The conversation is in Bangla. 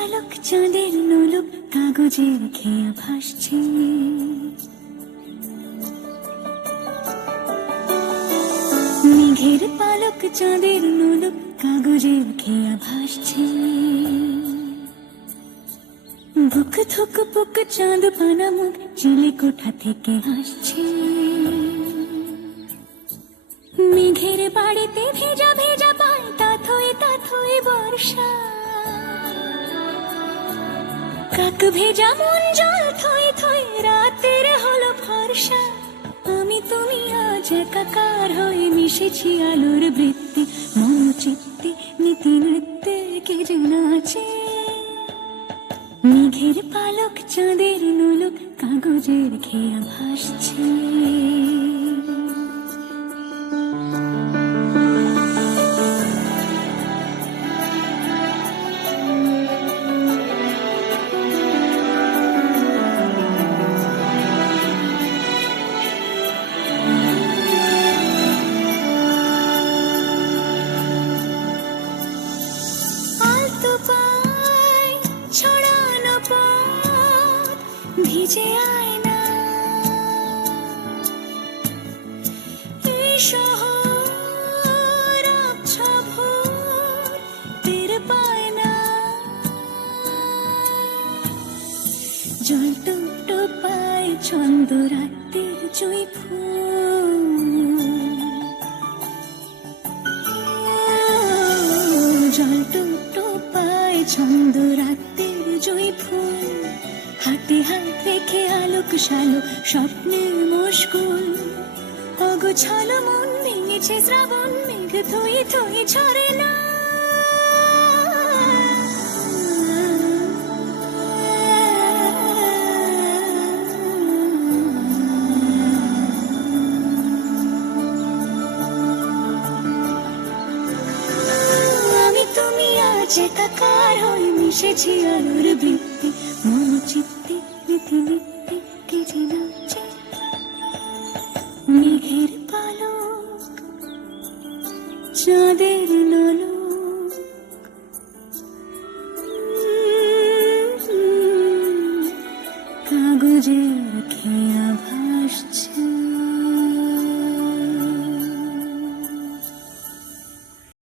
পালক চাঁদের নোলক কাগজের খেয়া ভাসছে। মেঘের পালক চাঁদের নোলক কাগজের খেয়া ভাসছে। বুক থুক পুক চাঁদ পানা মুখ চিলে কোঠা থেকে হাসছে। মেঘের বাড়িতে ভেজা ভেজা পায় তাথই বর্ষা। কাক ভেজা মন জল থই থই রাতের হলো ফর্সা। আমি তুমি আজ একাকার হয়ে মিশেছি আলোর বৃত্তি। মন চিত্তে নীতি নৃত্যে কে যে নাচে। মেঘের পালক চাঁদের নোলক কাগজের খেয়া ভাসছে। ছড়ানো পথ ভিজে আয়না, এই শহর আবছা ভোর টের পায় না। জল টোপায় ছন্দ রাতের জুঁই ফুল। জল টোপায় ছন্দ রাতের জুঁই ফুল। হাতে হাত রেখে আলোক শালোক স্বপ্নের মুশকুল। অগোছালো মন ভেঙেছে শ্রাবণ মেঘ থই থই ঝরে না। আমি তুমি আজ একাকার হয়ে মিশেছি আলোর বৃত্তি। মন চিত্তে নীতি নিত্যে কে যে নাচে। মেঘের পালক চাঁদের নোলক